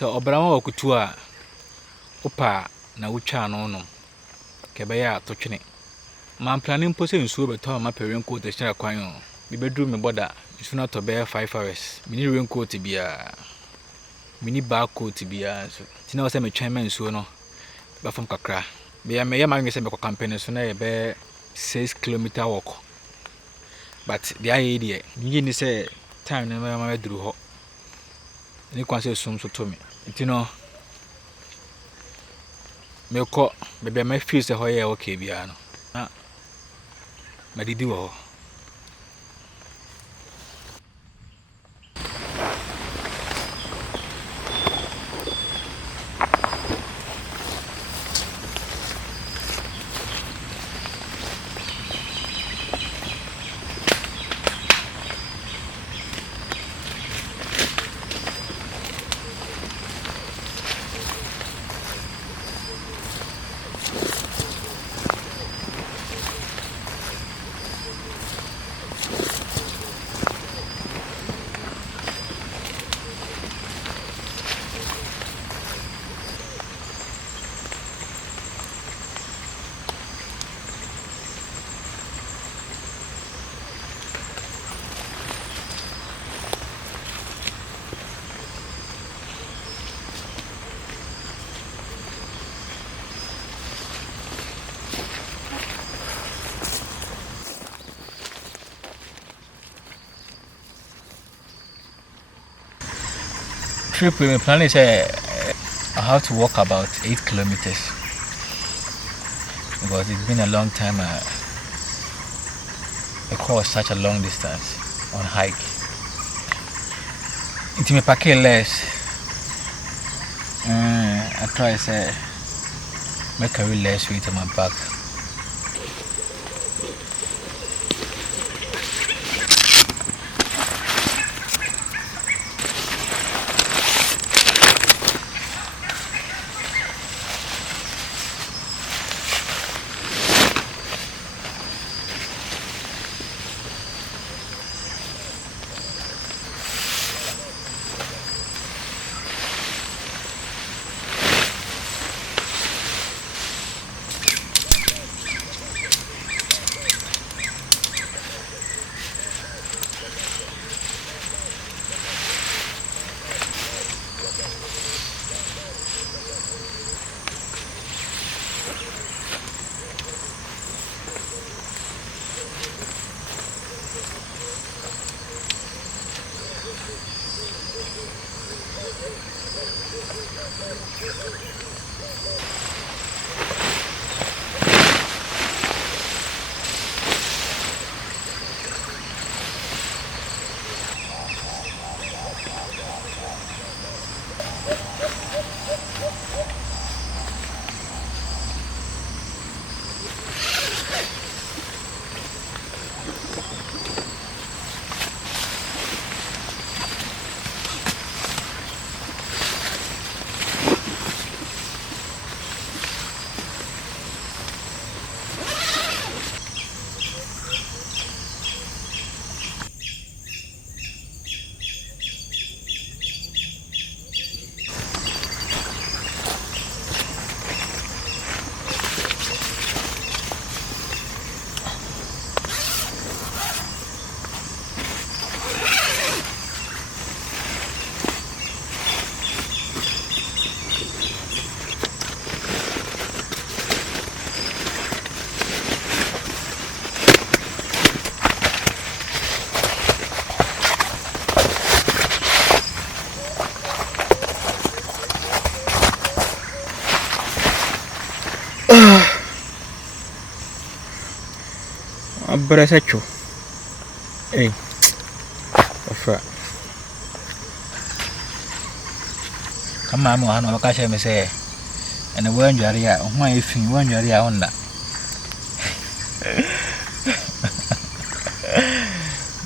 So obrama okutu a opa na wutwa no no kebe ya totwene man planning po se nsuo beto ma pe raincoat e shira kwan yo bi bedru me boda nsuo na to be 5 hours mini raincoat bia mini barcoat bia so tina wose me twen man nsuo no ba fam kakra be ya me ya ma se be ko campaign so na ye be 6 km walk but the idea ni say time na ma duru ho ni kwan se sum so to me ntino me ko be ma feel se ho ye okay bia no na madidi wo. Trip we plan is I have to walk about 8 kilometers because it's been a long time across such a long distance on hike. It may pack less. I try say make a real less weight on my back. Abraço. Ei. Ofa. Kama mo hano wakasha me say ene wanjari ya ho afin wanjari ya honda.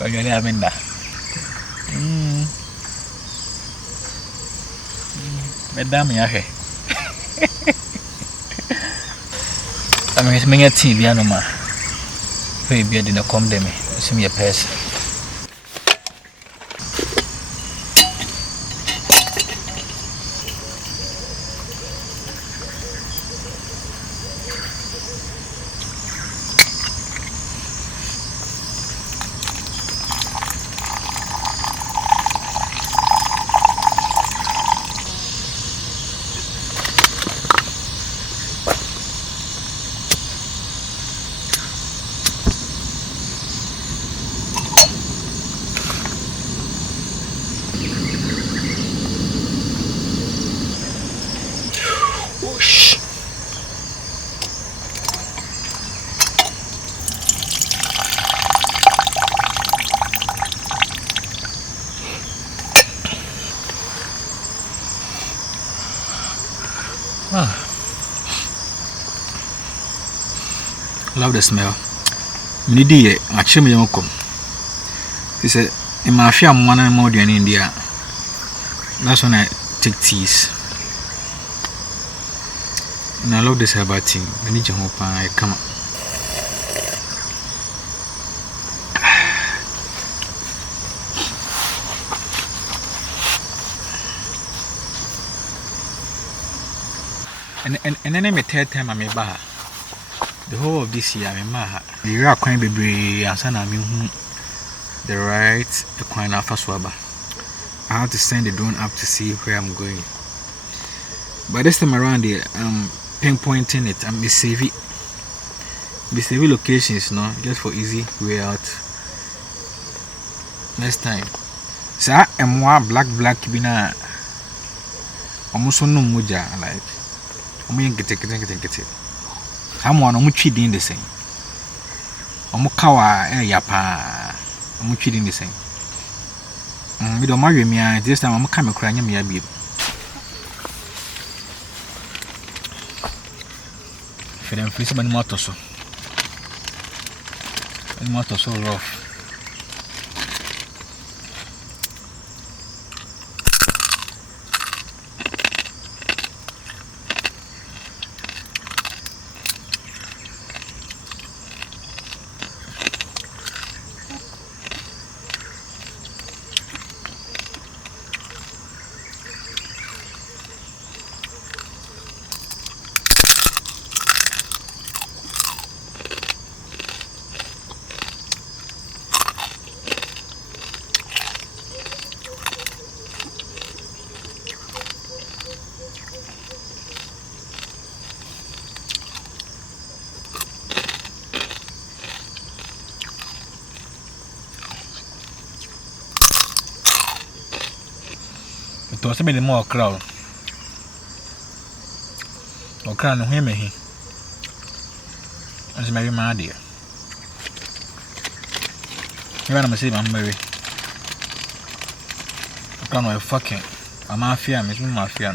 Wanjari amenda. Madam ya he. Amenya TV anoma. Baby, I didn't come to me. See me a person. Love the smell. Midi actually me come. He said in my fiam one more than India. That's when I take teas. And I love this herbal tea. I need your hope and I come up. And then I third time I may buy the whole of this year. I'm a you are quite baby and son. I mean, the right equine alpha swabber. I have to send the drone up to see where I'm going. But this time around, I'm pinpointing it. I'm saving locations, no, just for easy way out. Next time, so I'm one black bina. Almost no muja like. I'm going to get it. Someone I'm cheating the same. I'm kawa yapa. I'm cheating the same. We don't marry me. This time I'm coming crying me a bit. For them, please, my motor so. My motor so rough. To say me more crowd. O crowd no him he. As my mad dear. You wanna say I'm Mary. I can't no fucking. I'm mafia, me mafia.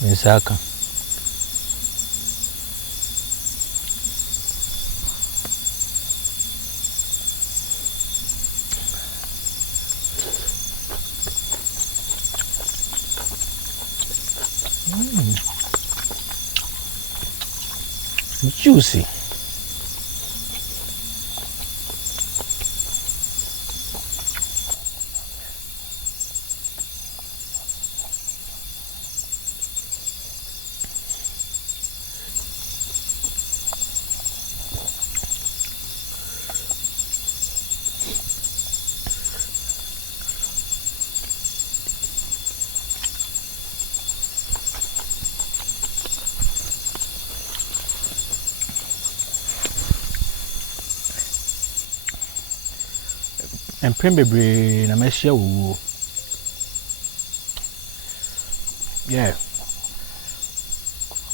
Misaka. Juicy. And Pembebre, and I share with yeah.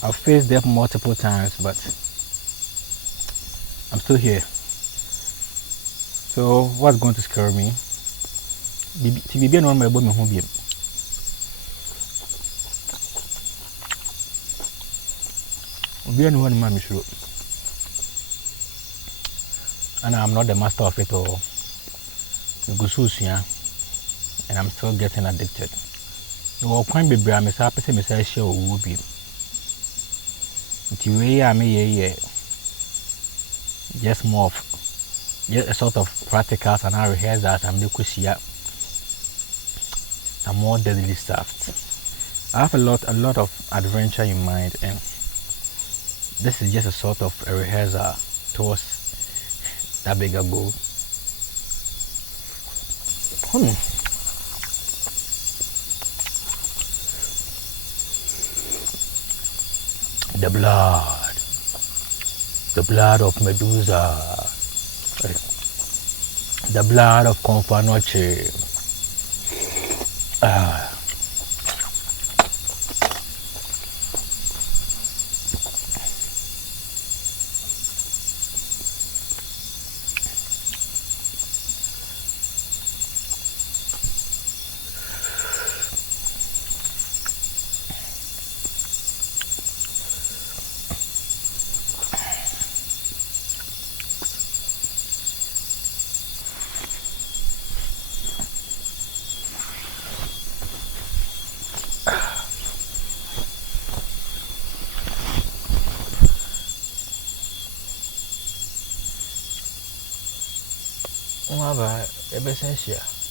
I've faced death multiple times, but I'm still here. So, what's going to scare me? To be on my body, home. Be on one man, sure. And I'm not the master of it all. And I'm still getting addicted. You will quite be brave, Miss Happy, Miss Asher, will be. The way I may, just more of just a sort of practicals and I rehearsals and the kushia and more deadly stuff. I have a lot of adventure in mind, and this is just a sort of a rehearsal towards that bigger goal. The blood of Medusa, the blood of Confanoche. Uma vai, é bem essencial.